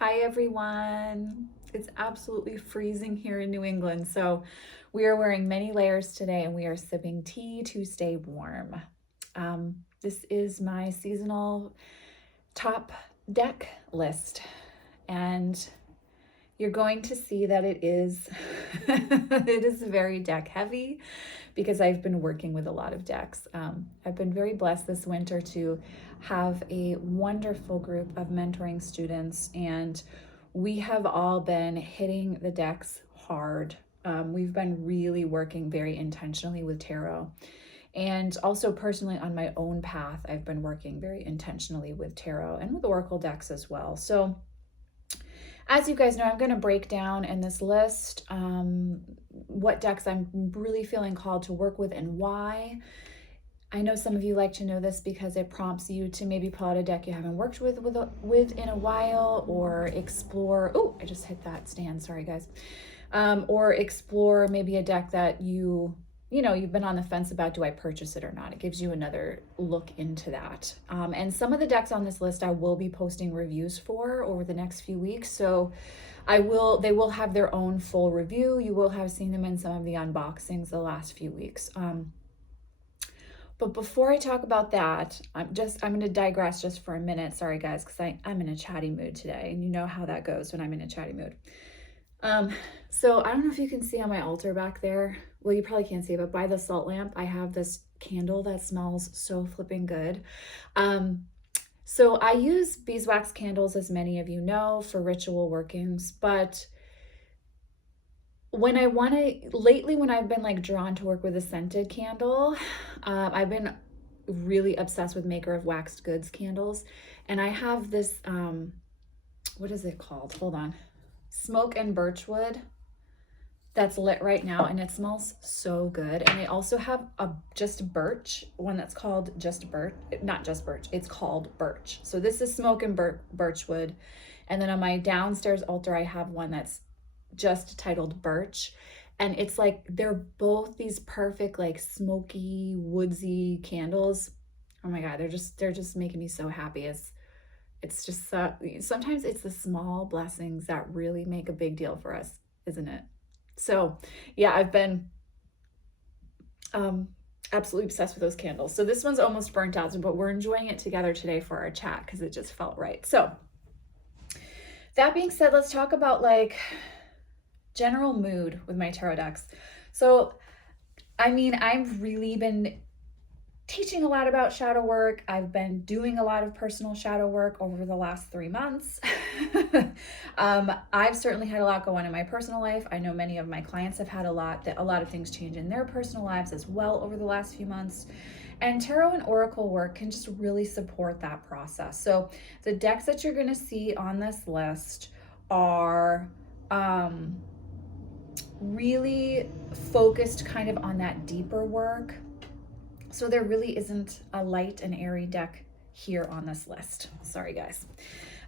Hi everyone. It's absolutely freezing here in New England, so we are wearing many layers today and we are sipping tea to stay warm. This is my seasonal top deck list, and you're going to see that it is it is very deck heavy because I've been working with a lot of decks. I've been very blessed this winter to have a wonderful group of mentoring students, and we have all been hitting the decks hard. We've been really working very intentionally with tarot. And also personally on my own path, I've been working very intentionally with tarot and with oracle decks as well. So as you guys know, I'm going to break down in this list what decks I'm really feeling called to work with and why. I know some of you like to know this because it prompts you to maybe pull out a deck you haven't worked with in a while, or explore. Oh, I just hit that stand. Sorry, guys. Or explore maybe a deck that you've been on the fence about, do I purchase it or not? It gives you another look into that. And some of the decks on this list I will be posting reviews for over the next few weeks. So they will have their own full review. You will have seen them in some of the unboxings the last few weeks. But before I talk about that, I'm going to digress just for a minute. Sorry guys, because I'm in a chatty mood today, and you know how that goes when I'm in a chatty mood. So I don't know if you can see on my altar back there. Well, you probably can't see it, but by the salt lamp, I have this candle that smells so flipping good. So I use beeswax candles, as many of you know, for ritual workings, but lately when I've been like drawn to work with a scented candle, I've been really obsessed with Maker of Waxed Goods candles. And I have this, what is it called? Hold on. Smoke and birchwood that's lit right now, and it smells so good. And they also have a just birch one that's called just birch, not just birch, it's called birch. So this is smoke and birchwood. And then on my downstairs altar, I have one that's just titled birch, and it's like they're both these perfect like smoky woodsy candles. Oh my god, they're just making me so happy. It's just sometimes it's the small blessings that really make a big deal for us, isn't it? So yeah, I've been absolutely obsessed with those candles. So this one's almost burnt out, but we're enjoying it together today for our chat because it just felt right. So that being said, let's talk about like general mood with my tarot decks. So I mean, I've really been teaching a lot about shadow work. I've been doing a lot of personal shadow work over the last 3 months. I've certainly had a lot go on in my personal life. I know many of my clients have had a lot of things change in their personal lives as well over the last few months. And tarot and oracle work can just really support that process. So the decks that you're going to see on this list are really focused kind of on that deeper work. So there really isn't a light and airy deck here on this list. Sorry, guys.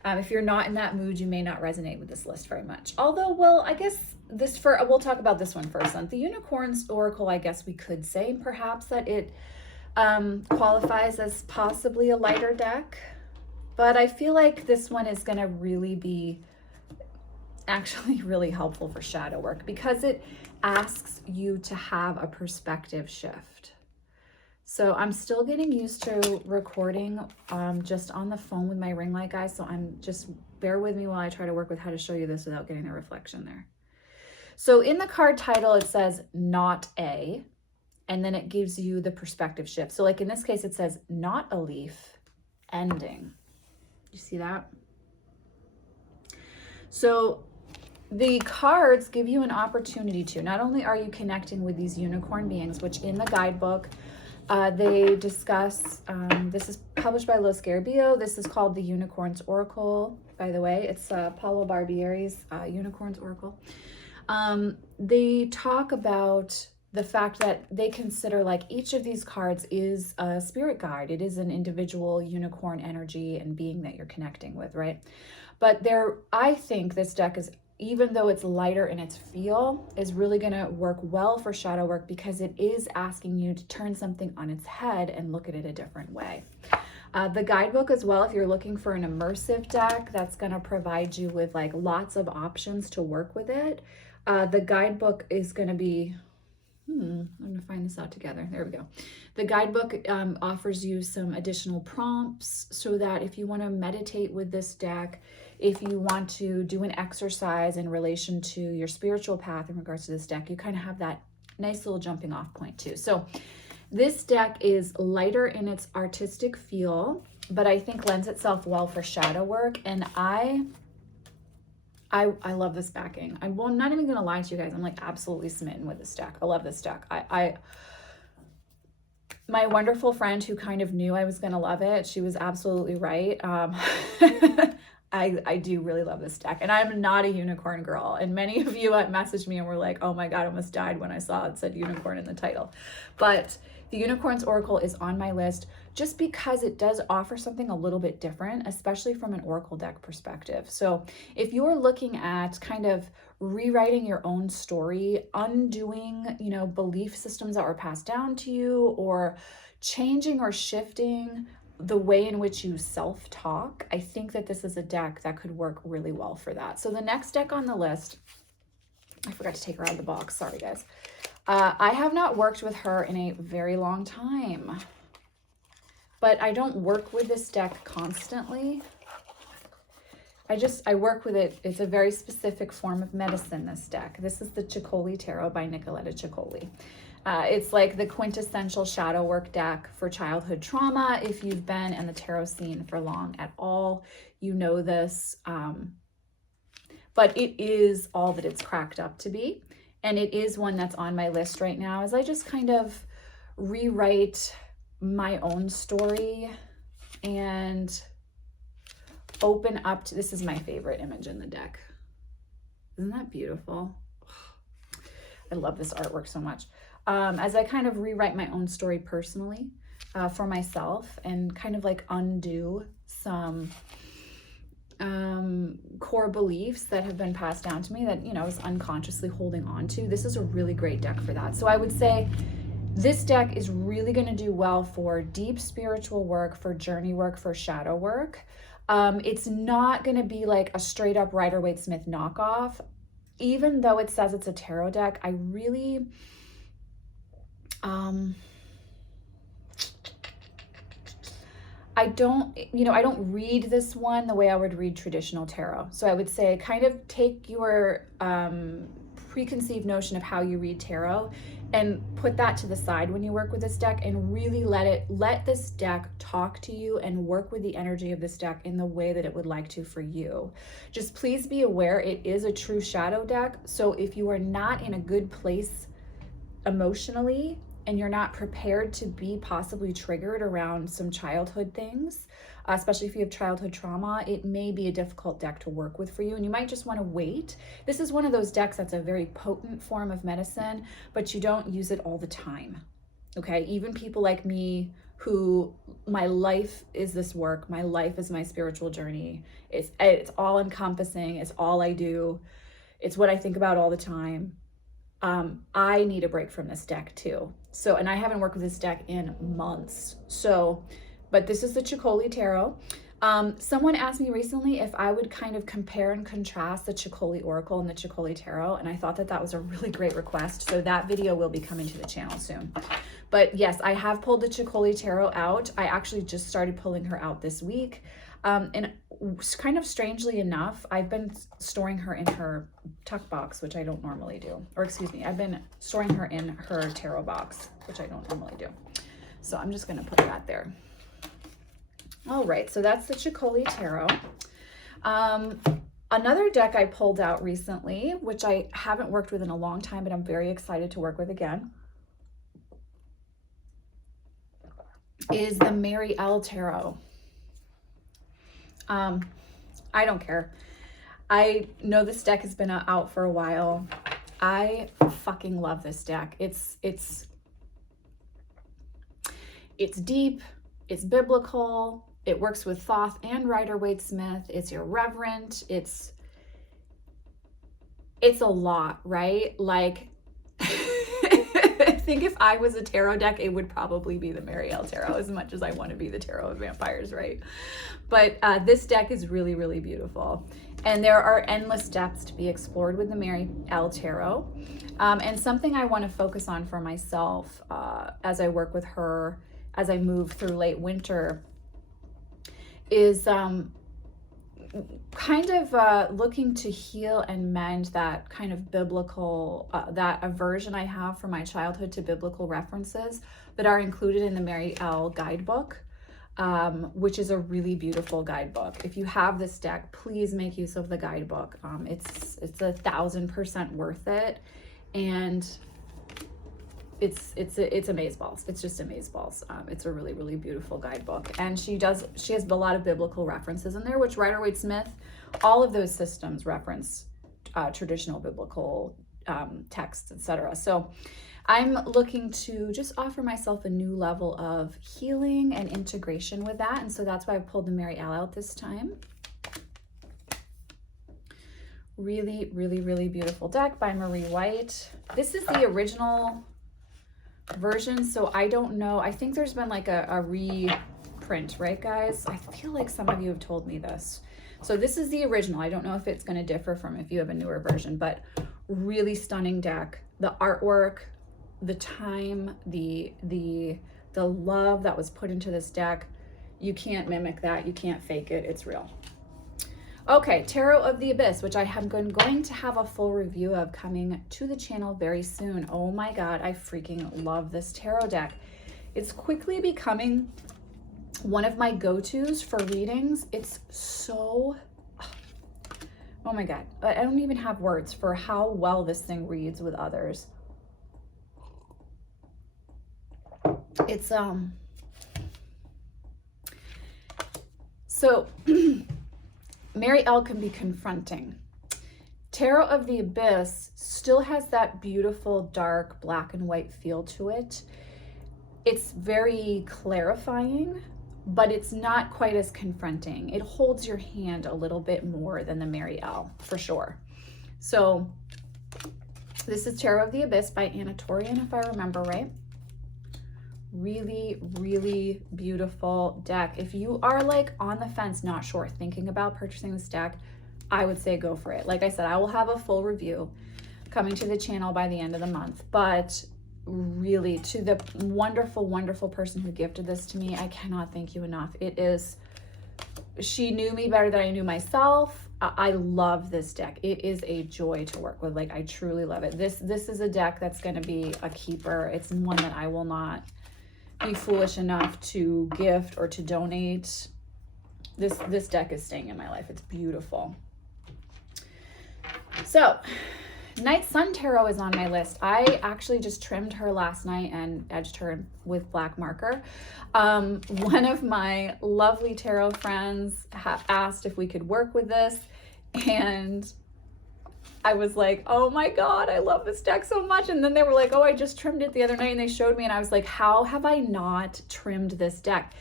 If you're not in that mood, you may not resonate with this list very much. Although, well, I guess we'll talk about this one first. Then the Unicorns Oracle, I guess we could say perhaps that it qualifies as possibly a lighter deck. But I feel like this one is going to really be actually really helpful for shadow work because it asks you to have a perspective shift. So I'm still getting used to recording just on the phone with my ring light, guys. So bear with me while I try to work with how to show you this without getting the reflection there. So in the card title, it says not a, and then it gives you the perspective shift. So like in this case, it says not a leaf, ending. You see that? So the cards give you an opportunity to, not only are you connecting with these unicorn beings, which in the guidebook, they discuss, this is published by Lo Scarabeo. This is called the Unicorns Oracle, by the way. It's Paulo Barbieri's Unicorns Oracle. They talk about the fact that they consider like each of these cards is a spirit guide. It is an individual unicorn energy and being that you're connecting with, right? But I think this deck is, even though it's lighter in its feel, is really going to work well for shadow work because it is asking you to turn something on its head and look at it a different way. The guidebook as well, if you're looking for an immersive deck that's going to provide you with like lots of options to work with it. The guidebook is going to be, I'm going to find this out together. There we go. The guidebook offers you some additional prompts so that if you want to meditate with this deck, if you want to do an exercise in relation to your spiritual path in regards to this deck, you kind of have that nice little jumping off point too. So this deck is lighter in its artistic feel, but I think lends itself well for shadow work. And I love this backing. I'm not even gonna lie to you guys. I'm like absolutely smitten with this deck. I love this deck. My wonderful friend who kind of knew I was gonna love it, she was absolutely right. I do really love this deck, and I'm not a unicorn girl. And many of you have messaged me and were like, oh my God, I almost died when I saw it said unicorn in the title. But the Unicorns Oracle is on my list just because it does offer something a little bit different, especially from an Oracle deck perspective. So if you're looking at kind of rewriting your own story, undoing, belief systems that were passed down to you, or changing or shifting the way in which you self-talk, I think that this is a deck that could work really well for that. So the next deck on the list, I forgot to take her out of the box. Sorry, guys. I have not worked with her in a very long time, but I don't work with this deck constantly. I work with it. It's a very specific form of medicine, this deck. This is the Ceccoli Tarot by Nicoletta Ceccoli. It's like the quintessential shadow work deck for childhood trauma. If you've been in the tarot scene for long at all, you know this. But it is all that it's cracked up to be. And it is one that's on my list right now as I just kind of rewrite my own story and open up to, this is my favorite image in the deck. Isn't that beautiful? I love this artwork so much. As I kind of rewrite my own story personally for myself and kind of like undo some core beliefs that have been passed down to me that, I was unconsciously holding on to. This is a really great deck for that. So I would say this deck is really going to do well for deep spiritual work, for journey work, for shadow work. It's not going to be like a straight up Rider-Waite-Smith knockoff. Even though it says it's a tarot deck, I really, I don't read this one the way I would read traditional tarot. So I would say kind of take your preconceived notion of how you read tarot and put that to the side when you work with this deck, and really let this deck talk to you and work with the energy of this deck in the way that it would like to for you. Just please be aware it is a true shadow deck. So if you are not in a good place emotionally, and you're not prepared to be possibly triggered around some childhood things, especially if you have childhood trauma, it may be a difficult deck to work with for you, and you might just want to wait. This is one of those decks that's a very potent form of medicine, but you don't use it all the time, okay? Even people like me who, my life is this work, my life is my spiritual journey, it's all encompassing, it's all I do, it's what I think about all the time. I need a break from this deck too. So, and I haven't worked with this deck in months. So, but this is the Ceccoli Tarot. Someone asked me recently if I would kind of compare and contrast the Ceccoli Oracle and the Ceccoli Tarot, and I thought that that was a really great request. So that video will be coming to the channel soon. But yes, I have pulled the Ceccoli Tarot out. I actually just started pulling her out this week. And kind of strangely enough, I've been storing her in her tuck box, which I don't normally do. Or excuse me, I've been storing her in her tarot box, which I don't normally do. So I'm just going to put that there. All right, so that's the Ceccoli Tarot. Another deck I pulled out recently, which I haven't worked with in a long time, but I'm very excited to work with again, is the Mary L. Tarot. I don't care. I know this deck has been out for a while. I fucking love this deck. It's deep, it's biblical, it works with Thoth and Rider-Waite-Smith, it's irreverent, it's a lot, right? Like, think if I was a tarot deck, it would probably be the Marielle Tarot, as much as I want to be the Tarot of Vampires, right? But this deck is really, really beautiful. And there are endless depths to be explored with the Marielle Tarot. And something I want to focus on for myself as I work with her, as I move through late winter, is kind of looking to heal and mend that kind of biblical, that aversion I have from my childhood to biblical references that are included in the Marielle guidebook, which is a really beautiful guidebook. If you have this deck, please make use of the guidebook. It's 1000% worth it, and it's amazeballs. It's just amazeballs. It's a really, really beautiful guidebook, and she has a lot of biblical references in there, which Rider-Waite-Smith, all of those systems reference traditional biblical texts, etc. So I'm looking to just offer myself a new level of healing and integration with that, and so that's why I pulled the Marielle out this time. Really, really, really beautiful deck by Marie White. This is the original version, so I don't know. I think there's been like a reprint, right, guys? I feel like some of you have told me this. So this is the original. I don't know if it's going to differ from if you have a newer version, but really stunning deck. The artwork, the time, the love that was put into this deck, you can't mimic that. You can't fake it. It's real. Okay, Tarot of the Abyss, which I am going to have a full review of coming to the channel very soon. Oh my God, I freaking love this tarot deck. It's quickly becoming one of my go-tos for readings. It's so, oh my God, I don't even have words for how well this thing reads with others. It's, so Marielle can be confronting. Tarot of the Abyss still has that beautiful dark black and white feel to it. It's very clarifying, but it's not quite as confronting. It holds your hand a little bit more than the Marielle, for sure. So this is Tarot of the Abyss by Anna Torian, if I remember right. Really, really beautiful deck. If you are like on the fence, not sure, thinking about purchasing this deck, I would say go for it. Like I said, I will have a full review coming to the channel by the end of the month, but really, to the wonderful, wonderful person who gifted this to me, I cannot thank you enough. It is, she knew me better than I knew myself. I love this deck. It is a joy to work with. Like, I truly love it. This is a deck that's going to be a keeper. It's one that I will not be foolish enough to gift or to donate. This deck is staying in my life. It's beautiful. So Night Sun Tarot is on my list. I actually just trimmed her last night and edged her with black marker. One of my lovely tarot friends asked if we could work with this, and I was like, oh my God, I love this deck so much. And then they were like, oh, I just trimmed it the other night, and they showed me, and I was like, how have I not trimmed this deck?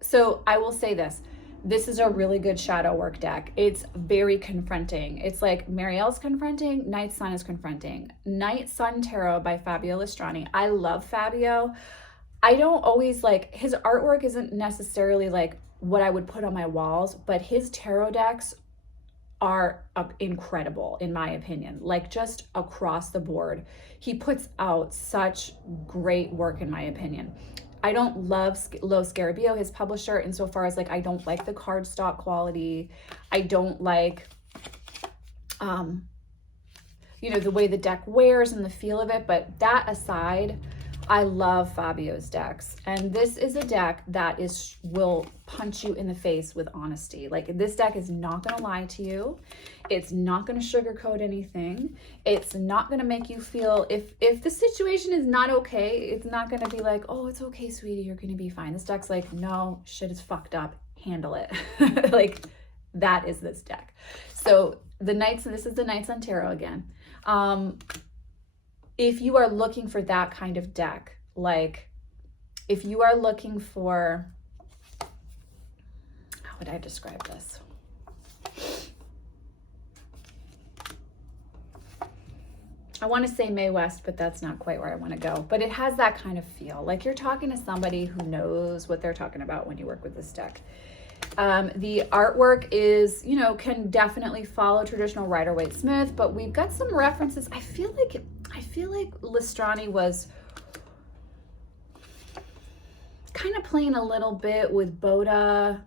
So I will say this. This is a really good shadow work deck. It's very confronting. It's like Marielle's confronting, Night Sun is confronting. Night Sun Tarot by Fabio Lestrani. I love Fabio. I don't always like, his artwork isn't necessarily like what I would put on my walls, but his tarot decks are incredible in my opinion, like just across the board. He puts out such great work in my opinion. I don't love Lo Scarabeo, his publisher, insofar as like I don't like the cardstock quality. I don't like you know, the way the deck wears and the feel of it, but that aside, I love Fabio's decks, and this is a deck that will punch you in the face with honesty. Like, this deck is not going to lie to you. It's not going to sugarcoat anything. It's not going to make you feel, if the situation is not okay, it's not going to be like, oh, it's okay, sweetie, you're going to be fine. This deck's like, no, shit is fucked up. Handle it. Like, that is this deck. So this is the Night Sun Tarot again. If you are looking for that kind of deck, like if you are looking for, how would I describe this? I want to say Mae West, but that's not quite where I want to go. But it has that kind of feel. Like you're talking to somebody who knows what they're talking about when you work with this deck. The artwork is, you know, can definitely follow traditional Rider-Waite-Smith, but we've got some references. I feel like Listrani was kind of playing a little bit with Boda.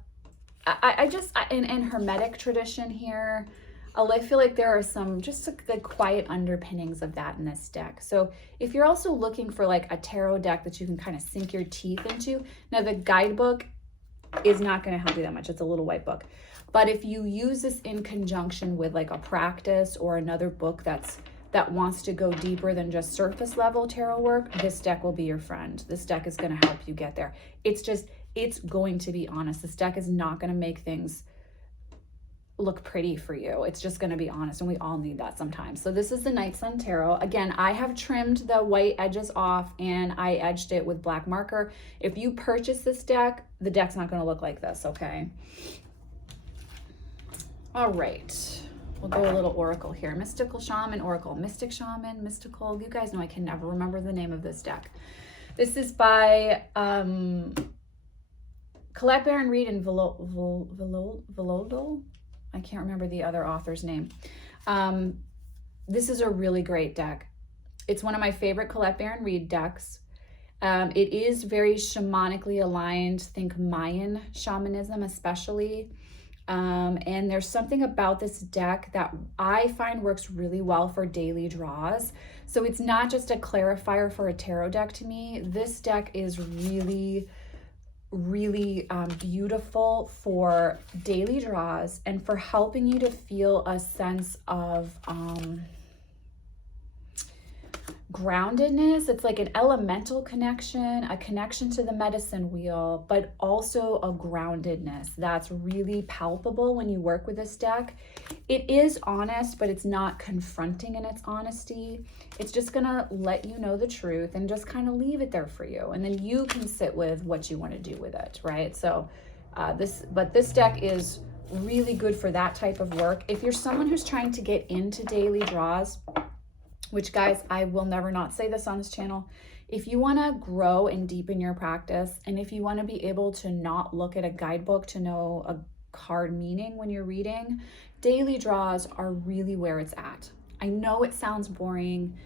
In Hermetic tradition here, I feel like there are some just the quiet underpinnings of that in this deck. So if you're also looking for like a tarot deck that you can kind of sink your teeth into, now the guidebook is not going to help you that much. It's a little white book. But if you use this in conjunction with like a practice or another book that wants to go deeper than just surface level tarot work, this deck will be your friend. This deck is going to help you get there. It's going to be honest. This deck is not going to make things look pretty for you. It's just going to be honest, and we all need that sometimes. So this is the Night Sun Tarot. Again, I have trimmed the white edges off and I edged it with black marker. If you purchase this deck, the deck's not going to look like this, okay? All right. We'll go a little oracle here. Mystical Shaman, Oracle. Mystic Shaman, Mystical. You guys know I can never remember the name of this deck. This is by Colette Baron Reed and Velodol. I can't remember the other author's name. This is a really great deck. It's one of my favorite Colette Baron Reed decks. It is very shamanically aligned. Think Mayan shamanism especially. And there's something about this deck that I find works really well for daily draws. So it's not just a clarifier for a tarot deck to me. This deck is really beautiful for daily draws and for helping you to feel a sense of groundedness. It's like an elemental connection, a connection to the medicine wheel, but also a groundedness that's really palpable when you work with this deck. It is honest, but it's not confronting in its honesty. It's just gonna let you know the truth and just kind of leave it there for you, and then you can sit with what you want to do with it, right? So this deck is really good for that type of work. If you're someone who's trying to get into daily draws, which guys, I will never not say this on this channel, if you want to grow and deepen your practice, and if you want to be able to not look at a guidebook to know a card meaning when you're reading, daily draws are really where it's at. I know it sounds boring,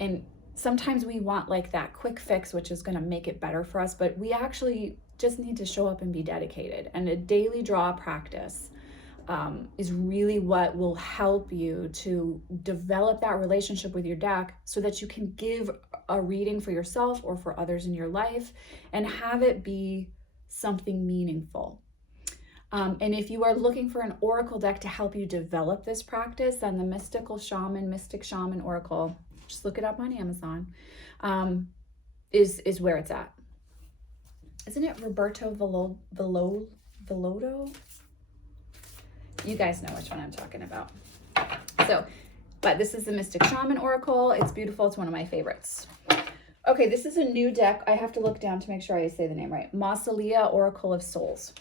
and sometimes we want like that quick fix, which is going to make it better for us, but we actually just need to show up and be dedicated. And a daily draw practice is really what will help you to develop that relationship with your deck so that you can give a reading for yourself or for others in your life and have it be something meaningful. And if you are looking for an oracle deck to help you develop this practice, then the Mystic Shaman Oracle, just look it up on Amazon, is where it's at. Isn't it Roberto Velodo? You guys know which one I'm talking about. So, but this is the Mystic Shaman Oracle. It's beautiful. It's one of my favorites. Okay, this is a new deck. I have to look down to make sure I say the name right. Mausolea, Oracle of Souls.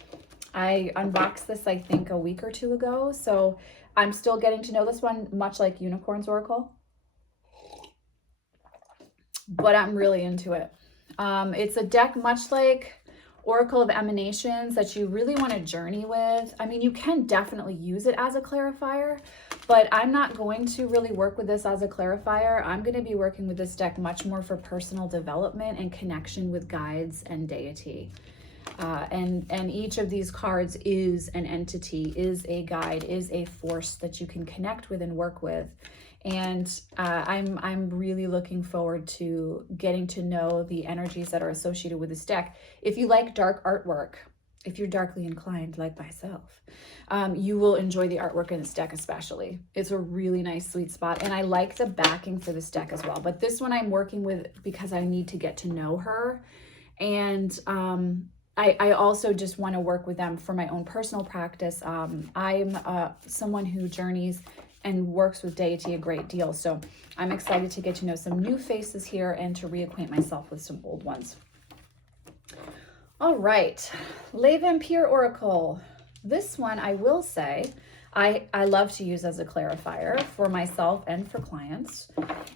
I unboxed this, I think, a week or two ago. So I'm still getting to know this one, much like Unicorn's Oracle. But I'm really into it. It's a deck much like Oracle of Emanations that you really want to journey with. I mean, you can definitely use it as a clarifier, but I'm not going to really work with this as a clarifier. I'm going to be working with this deck much more for personal development and connection with guides and deity. And each of these cards is an entity, is a guide, is a force that you can connect with and work with. And I'm really looking forward to getting to know the energies that are associated with this deck. If you like dark artwork, if you're darkly inclined like myself, you will enjoy the artwork in this deck especially. It's a really nice sweet spot. And I like the backing for this deck as well. But this one I'm working with because I need to get to know her. And I also just want to work with them for my own personal practice. I'm someone who journeys and works with deity a great deal. So I'm excited to get to know some new faces here and to reacquaint myself with some old ones. All right, Les Vampire Oracle. This one, I will say, I love to use as a clarifier for myself and for clients.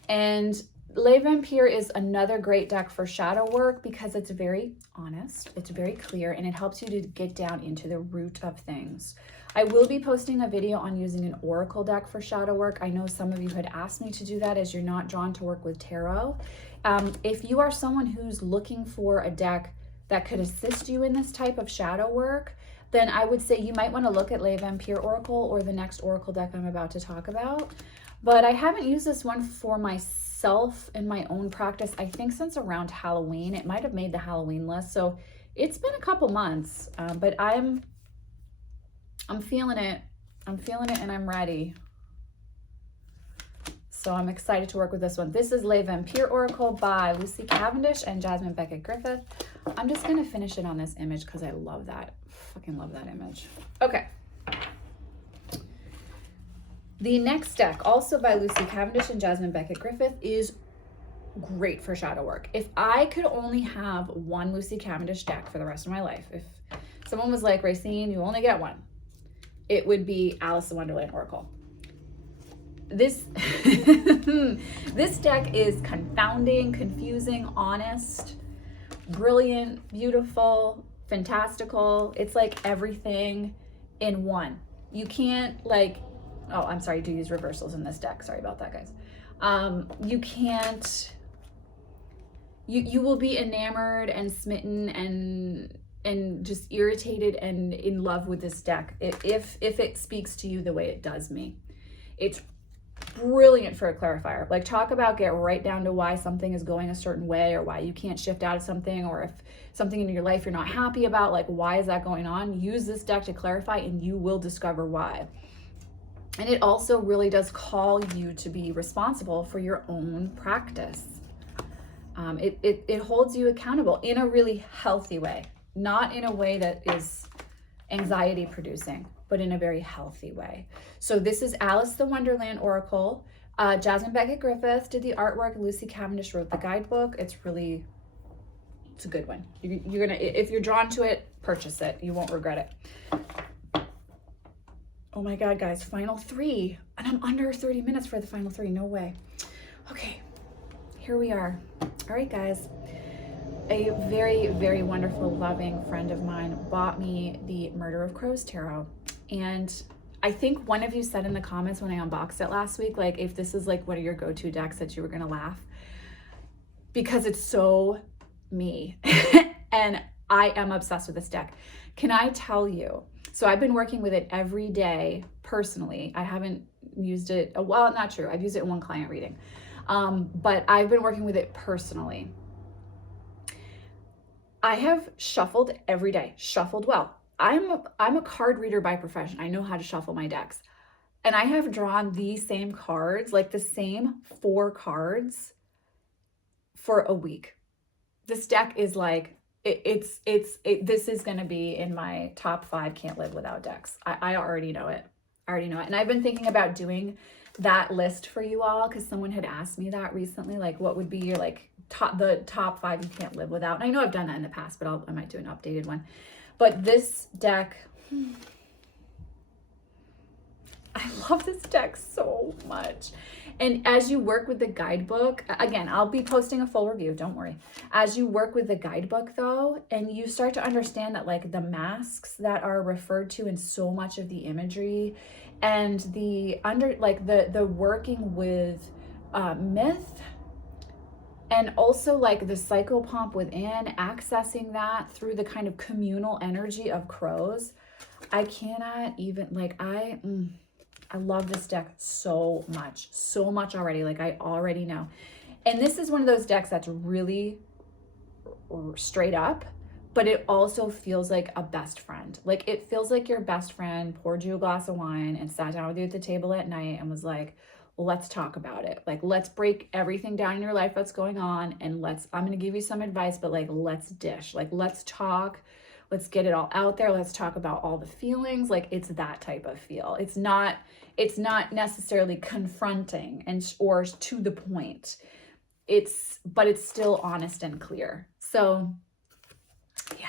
And Les Vampires is another great deck for shadow work because it's very honest, it's very clear, and it helps you to get down into the root of things. I will be posting a video on using an oracle deck for shadow work. I know some of you had asked me to do that as you're not drawn to work with tarot. If you are someone who's looking for a deck that could assist you in this type of shadow work, then I would say you might want to look at Les Vampires Oracle or the next oracle deck I'm about to talk about. But I haven't used this one for myself in my own practice, I think since around Halloween. It might have made the Halloween list, so it's been a couple months, but I'm feeling it. I'm feeling it and I'm ready. So I'm excited to work with this one. This is Les Vampires Oracle by Lucy Cavendish and Jasmine Beckett Griffith. I'm just gonna finish it on this image because I love that. Fucking love that image. Okay. The next deck, also by Lucy Cavendish and Jasmine Beckett Griffith, is great for shadow work. If I could only have one Lucy Cavendish deck for the rest of my life, if someone was like, Racine, you only get one, it would be Alice in Wonderland Oracle. This this deck is confounding, confusing, honest, brilliant, beautiful, fantastical. It's like everything in one. You can't like, oh, I'm sorry, I do use reversals in this deck. Sorry about that, guys. You can't, you will be enamored and smitten and just irritated and in love with this deck if it speaks to you the way it does me. It's brilliant for a clarifier. Like, talk about get right down to why something is going a certain way or why you can't shift out of something, or if something in your life you're not happy about, like why is that going on? Use this deck to clarify and you will discover why. And it also really does call you to be responsible for your own practice. It holds you accountable in a really healthy way, not in a way that is anxiety producing, but in a very healthy way. So this is Alice the Wonderland Oracle. Jasmine Beckett Griffith did the artwork. Lucy Cavendish wrote the guidebook. It's a good one. You're gonna, if you're drawn to it, purchase it. You won't regret it. Oh my God, guys, final three. And I'm under 30 minutes for the final three. No way. Okay, here we are. All right, guys. A very, very wonderful, loving friend of mine bought me the Murder of Crows Tarot. And I think one of you said in the comments when I unboxed it last week, like, if this is like one of your go-to decks, that you were gonna laugh because it's so me. And I am obsessed with this deck. Can I tell you? So I've been working with it every day personally. I haven't used it, well, not true. I've used it in one client reading. But I've been working with it personally. I have shuffled every day, shuffled well. I'm a card reader by profession. I know how to shuffle my decks. And I have drawn these same cards, like the same 4 cards for a week. This deck is like, this is going to be in my top 5 can't live without decks. I already know it. I already know it. And I've been thinking about doing that list for you all because someone had asked me that recently, like what would be your like the top 5 you can't live without. And I know I've done that in the past, but I might do an updated one. But this deck, I love this deck so much. And as you work with the guidebook, again, I'll be posting a full review, don't worry. As you work with the guidebook though, and you start to understand that like the masks that are referred to in so much of the imagery and the working with myth, and also like the psychopomp within, accessing that through the kind of communal energy of crows. I cannot even, like, I love this deck so much already. Like, I already know. And this is one of those decks that's really straight up, but it also feels like a best friend. Like, it feels like your best friend poured you a glass of wine and sat down with you at the table at night and was like, let's talk about it. Like, let's break everything down in your life that's going on, and I'm going to give you some advice, but like, let's dish. Like, let's talk. Let's get it all out there. Let's talk about all the feelings. Like, it's that type of feel. It's not necessarily confronting or to the point. But it's still honest and clear. So yeah,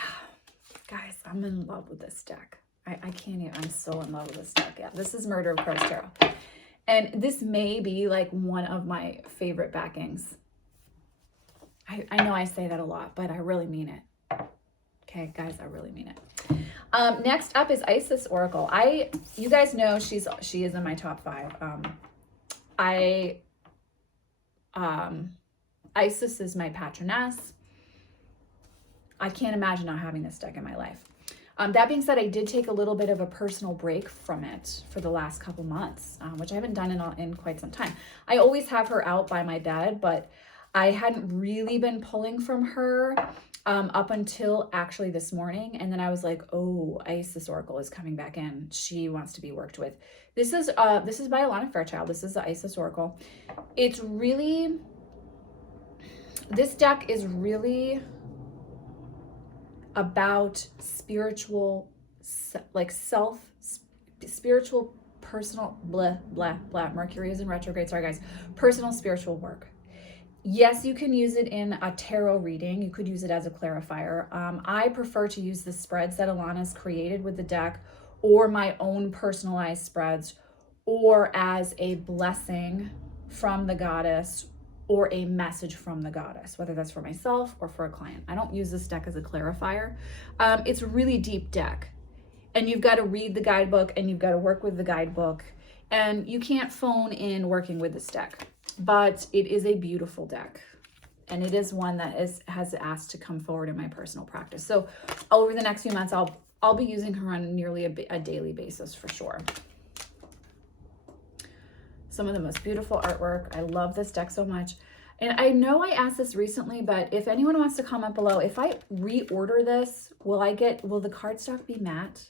guys, I'm in love with this deck. I can't even, I'm so in love with this deck. Yeah, this is Murder of Crows Tarot. And this may be like one of my favorite backings. I know I say that a lot, but I really mean it. Okay, guys, I really mean it. Next up is Isis Oracle. You guys know she is in my top 5. Isis is my patroness. I can't imagine not having this deck in my life. That being said, I did take a little bit of a personal break from it for the last couple months, which I haven't done in quite some time. I always have her out by my bed, but I hadn't really been pulling from her up until actually this morning. And then I was like, oh, Isis Oracle is coming back in. She wants to be worked with. This is by Alana Fairchild. This is the Isis Oracle. This deck is really about spiritual, spiritual, personal, blah, blah, blah. Mercury is in retrograde. Sorry, guys. Personal spiritual work. Yes, you can use it in a tarot reading. You could use it as a clarifier. I prefer to use the spreads that Alana's created with the deck, or my own personalized spreads, or as a blessing from the goddess, or a message from the goddess, whether that's for myself or for a client. I don't use this deck as a clarifier. It's a really deep deck, and you've got to read the guidebook, and you've got to work with the guidebook, and you can't phone in working with this deck, but it is a beautiful deck, and it is one that has asked to come forward in my personal practice. So over the next few months, I'll be using her on nearly a daily basis for sure. Some of the most beautiful artwork. I love this deck so much. And I know I asked this recently, but if anyone wants to comment below, if I reorder this, will the cardstock be matte?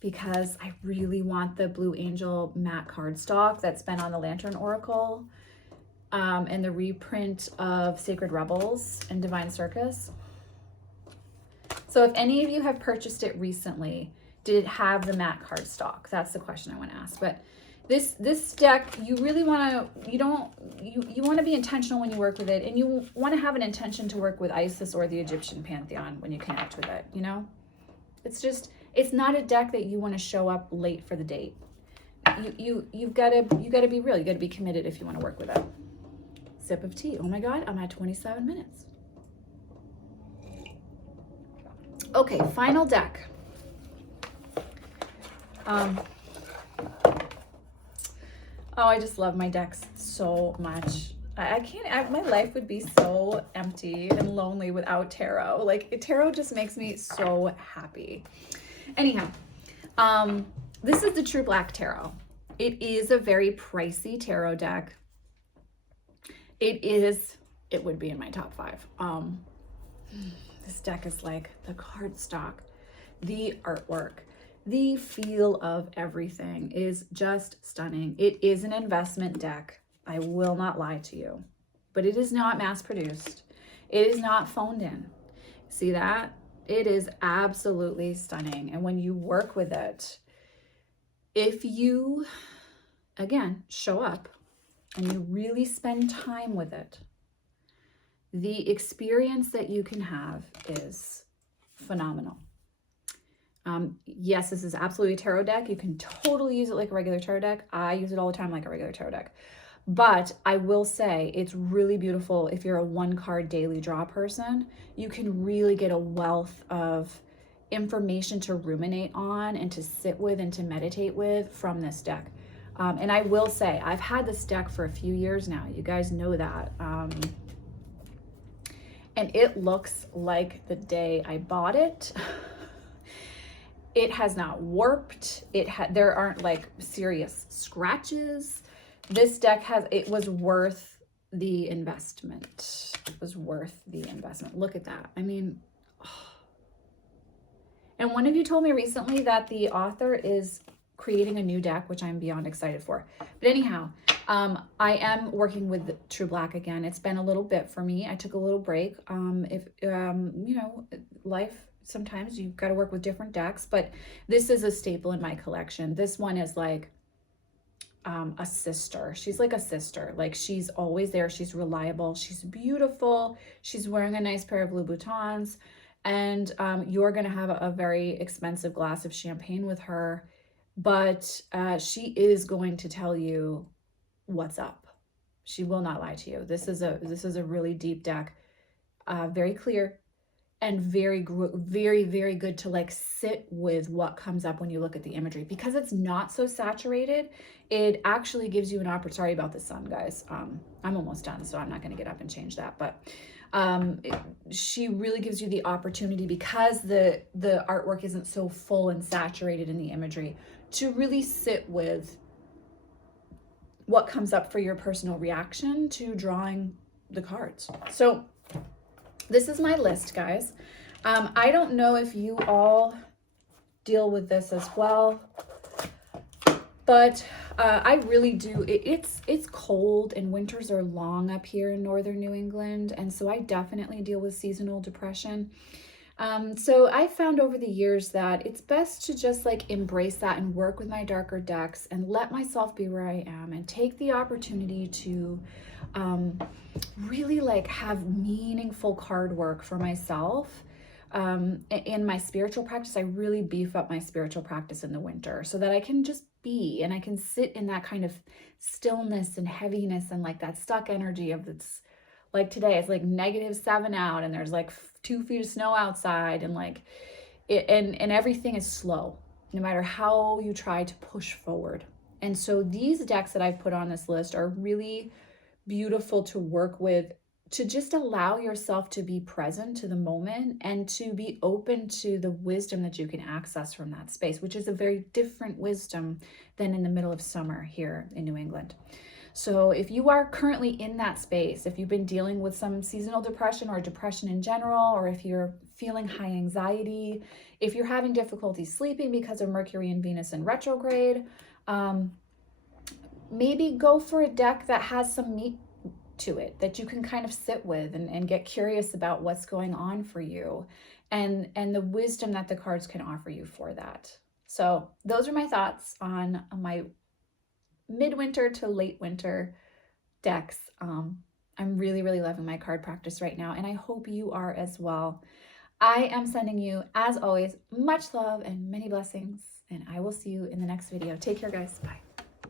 Because I really want the Blue Angel matte cardstock that's been on the Lantern Oracle, and the reprint of Sacred Rebels and Divine Circus. So if any of you have purchased it recently, did it have the matte cardstock? That's the question I want to ask. But this deck, you really want to, you want to be intentional when you work with it, and you want to have an intention to work with Isis or the Egyptian pantheon when you connect with it, you know? It's not a deck that you want to show up late for the date. You've got to be real. You got to be committed if you want to work with it. Sip of tea. Oh my God, I'm at 27 minutes. Okay, final deck. Oh, I just love my decks so much. My life would be so empty and lonely without tarot. Like, tarot just makes me so happy. Anyhow, this is the True Black Tarot. It is a very pricey tarot deck. It would be in my top 5. This deck is like the cardstock, the artwork, the feel of everything is just stunning. It is an investment deck. I will not lie to you, but it is not mass produced. It is not phoned in. See that? It is absolutely stunning. And when you work with it, if you, again, show up and you really spend time with it, the experience that you can have is phenomenal. Yes, this is absolutely a tarot deck. You can totally use it like a regular tarot deck. I use it all the time like a regular tarot deck. But I will say it's really beautiful if you're a 1-card daily draw person. You can really get a wealth of information to ruminate on and to sit with and to meditate with from this deck. And I will say, I've had this deck for a few years now. You guys know that. And it looks like the day I bought it. It has not warped. There aren't like serious scratches. This deck it was worth the investment. It was worth the investment. Look at that. I mean, oh. And one of you told me recently that the author is creating a new deck, which I'm beyond excited for. But anyhow, I am working with True Black again. It's been a little bit for me. I took a little break. You know, life, sometimes you've got to work with different decks, but this is a staple in my collection. This one is like a sister. She's like a sister. Like, she's always there. She's reliable. She's beautiful. She's wearing a nice pair of Louboutins. and you're going to have a very expensive glass of champagne with her, but she is going to tell you what's up. She will not lie to you. This is a really deep deck, very clear, and very, very good to like sit with what comes up when you look at the imagery. Because it's not so saturated, it actually gives you an opportunity. Sorry about the sun, guys. I'm almost done, so I'm not going to get up and change that. But she really gives you the opportunity, because the artwork isn't so full and saturated in the imagery, to really sit with what comes up for your personal reaction to drawing the cards. So this is my list, guys. I don't know if you all deal with this as well, but I really do. It's cold and winters are long up here in northern New England, and so I definitely deal with seasonal depression. So I found over the years that it's best to just like embrace that and work with my darker decks and let myself be where I am, and take the opportunity to really like have meaningful card work for myself. In my spiritual practice, I really beef up my spiritual practice in the winter so that I can just be, and I can sit in that kind of stillness and heaviness and like that stuck energy of it's like today it's like -7 out and there's like 2 feet of snow outside, and like and everything is slow no matter how you try to push forward. And so these decks that I've put on this list are really beautiful to work with, to just allow yourself to be present to the moment and to be open to the wisdom that you can access from that space, which is a very different wisdom than in the middle of summer here in New England. So if you are currently in that space, if you've been dealing with some seasonal depression or depression in general, or if you're feeling high anxiety, if you're having difficulty sleeping because of Mercury and Venus in retrograde, maybe go for a deck that has some meat to it that you can kind of sit with and get curious about what's going on for you, and the wisdom that the cards can offer you for that. So those are my thoughts on my midwinter to late winter decks. I'm really loving my card practice right now, and I hope you are as well. I am sending you, as always, much love and many blessings, and I will see you in the next video. Take care, guys. Bye.